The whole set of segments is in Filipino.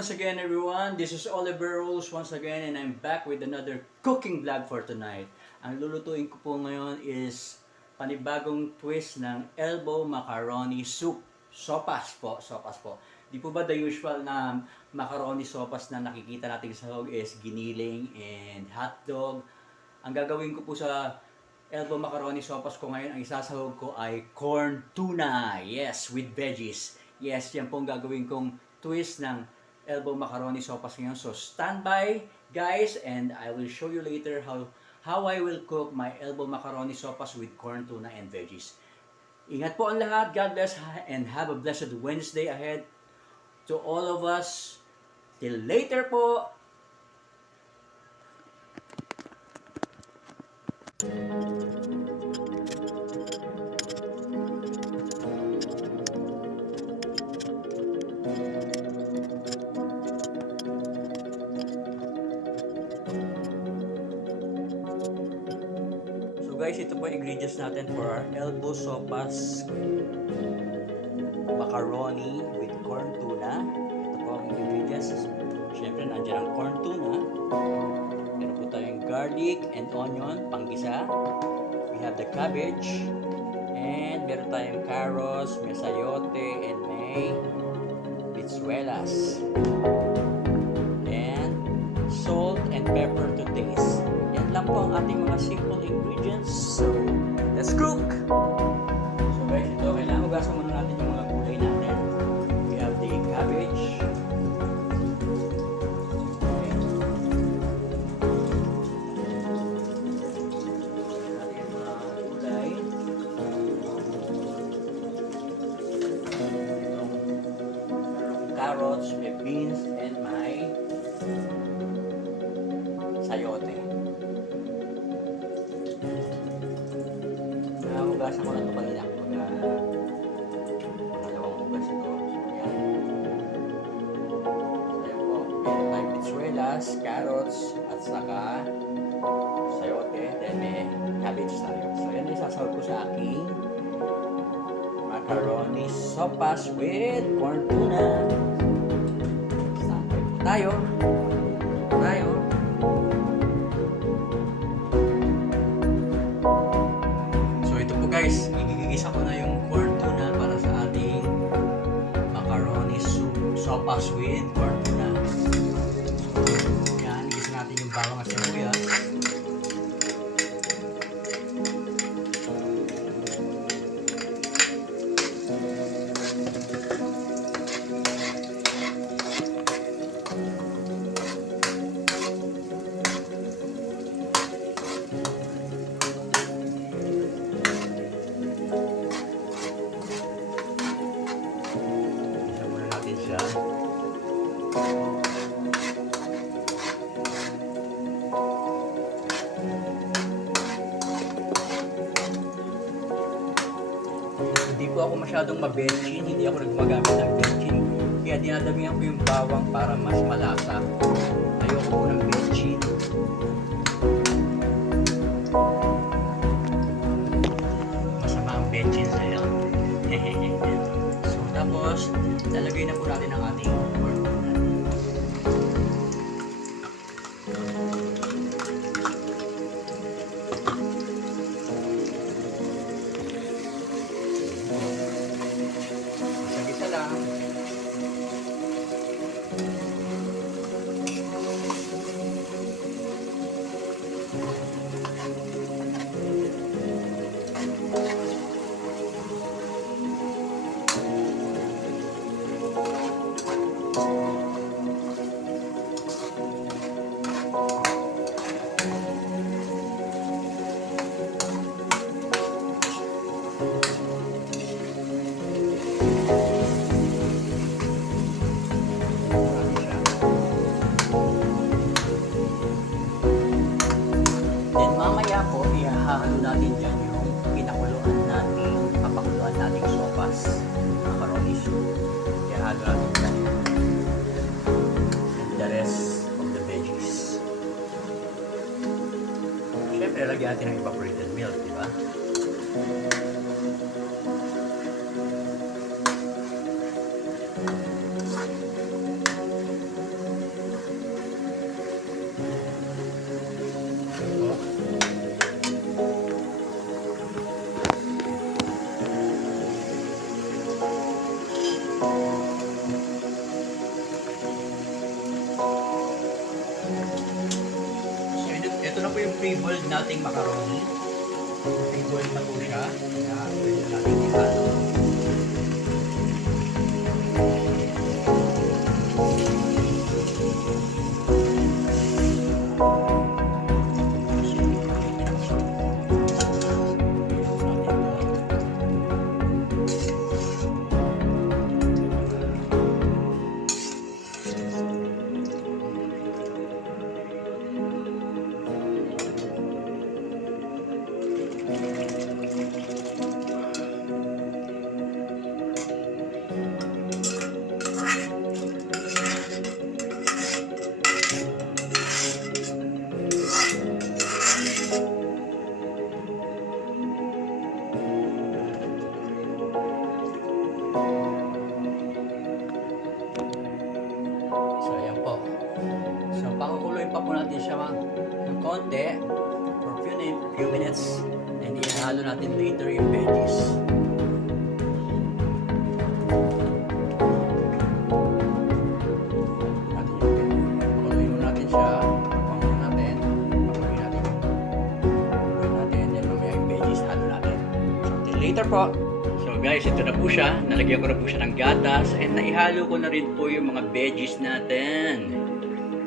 once again everyone, this is Oliver Rous once again and I'm back with another cooking vlog for tonight. Ang lulutuin ko po ngayon is panibagong twist ng elbow macaroni soup. Sopas po, sopas po. Di po ba the usual na macaroni sopas na nakikita natin sa sahog is giniling and hotdog. Ang gagawin ko po sa elbow macaroni sopas ko ngayon, ang isasahog ko ay corn tuna. Yes, with veggies. Yes, yan po ang gagawin kong twist ng elbow macaroni sopas ngayon. So stand by guys and I will show you later how I will cook my elbow macaroni sopas with corn tuna and veggies. Ingat po ang lahat. God bless and have a blessed Wednesday ahead to all of us. Till later po. Guys, ito po yung ingredients natin for our elbow sopas macaroni with corn tuna. Ito po ang ingredients. Siyempre, nandiyan ang corn tuna. Meron po tayong garlic and onion, panggisa. We have the cabbage. And meron tayong carrots, may sayote, and may bitsuelas. And salt and pepper to taste. Yan lang po ang ating mga simple ingredients. So, let's cook! So guys, ito, kailangan hugasan muna natin yung mga gulay natin. We have the cabbage. Okay. Natin yung mga gulay. Itong carrots, may beans, and may sayote. Hugasan ko na ito kanina. Pangalawang hugas ito. Ayan. So yun po. Meron tayong bitsuelas, carrots, at saka sayote. Then may cabbage tayo. So yan ay sasahod ko sa aking macaroni sopas with corn tuna. Sasahod po tayo. Guys, igigisa ko na yung corn tuna para sa ating macaroni soup sopas with corn tuna. So, yan, igisa natin yung bawang at sibuyas. Hindi po ako masyadong mabetchin, hindi ako nagmagamit ng betchin. Kaya dinadamihan ko yung bawang para mas malasa. Ayoko po ng betchin. Masama ang betchin sa'yo. So tapos, lalagay na po natin ang ating corn tuna. Isa-isa lang. Ihahalo natin dyan yung pinakuluan natin, papakuluan natin sopas, macaroni soup. Ihahalo natin dyan. And the rest of the veggies. Siyempre, lagyan natin ng evaporated milk, di ba? pre-boiled nating macaroni. Pre-boiled na po siya. Kaya pwede natin ihalo. So, ayan po. So, pakukuloyin pa po natin siya ng konti for few minutes and ihalo natin later yung veggies. Pakuloyin natin siya. Pakuloyin natin. Then mamaya yung veggies halo natin. So, until later po. So guys, ito na po siya. Nalagyan ko na po siya ng gatas and naihalo ko na rin po yung mga veggies natin.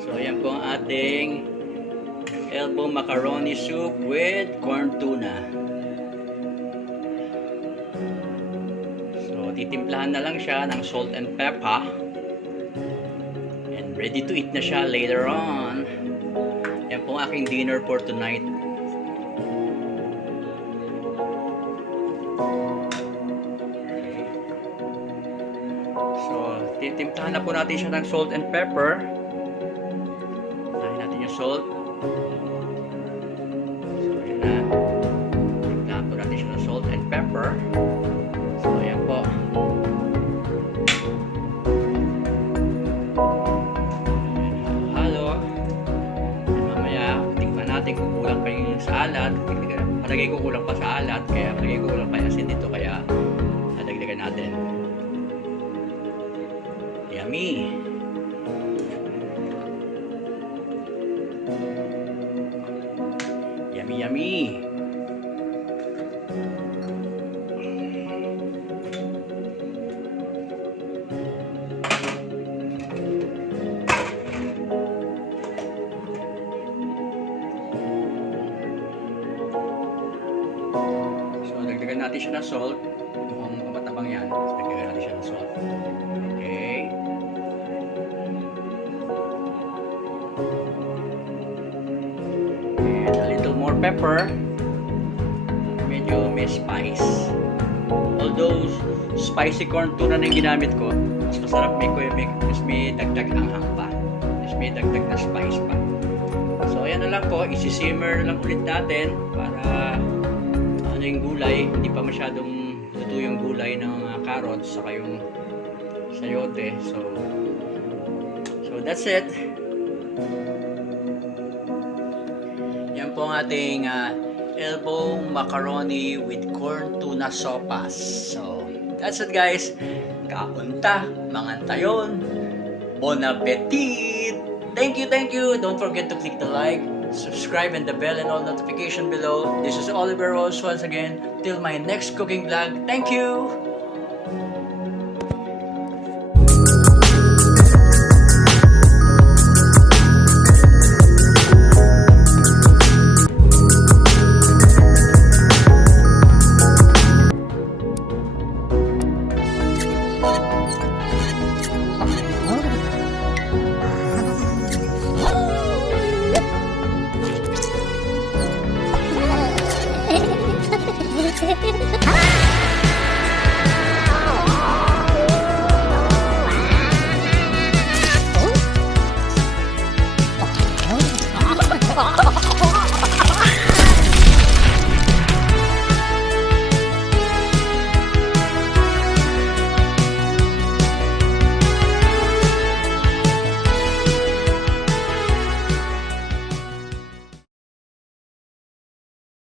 So ayan po ang ating elbow macaroni soup with corn tuna. So titimplahan na lang siya ng salt and pepper. And ready to eat na siya later on. Yan po ang aking dinner for tonight. So, titimplahan na po natin siya ng salt and pepper. Tahin natin yung salt. So, ayan na. Timplahan po natin siya ng salt and pepper. So, ayan po. Halo. And mamaya, tingnan natin kung kulang pa yung sa alat. Palagay ko kulang pa sa alat. Kaya palagay ko kulang pa yung asin dito. Kaya, nadagdagan natin. Yummy! Yummy, yummy! So, dagdagan natin siya ng salt. Kung matabang yan, dagdagan natin siya ng salt. Okay. And a little more pepper. Medyo may spice. Although spicy corn tuna na yung ginamit ko, mas masarap mas may dagdag anghang pa. Mas may dagdag na spice pa. So ayan na lang po, isi-simmer na lang ulit natin para ano yung gulay, hindi pa masyadong luto yung gulay ng carrots saka yung sayote. So that's it. Yan po ang ating elbow macaroni with corn tuna sopas. So that's it guys. Kaunta, mangantayon. Bon appetit! Thank you. Don't forget to click the like, subscribe and the bell and all notification below. This is Oliver Rous once again. Till my next cooking vlog. Thank you!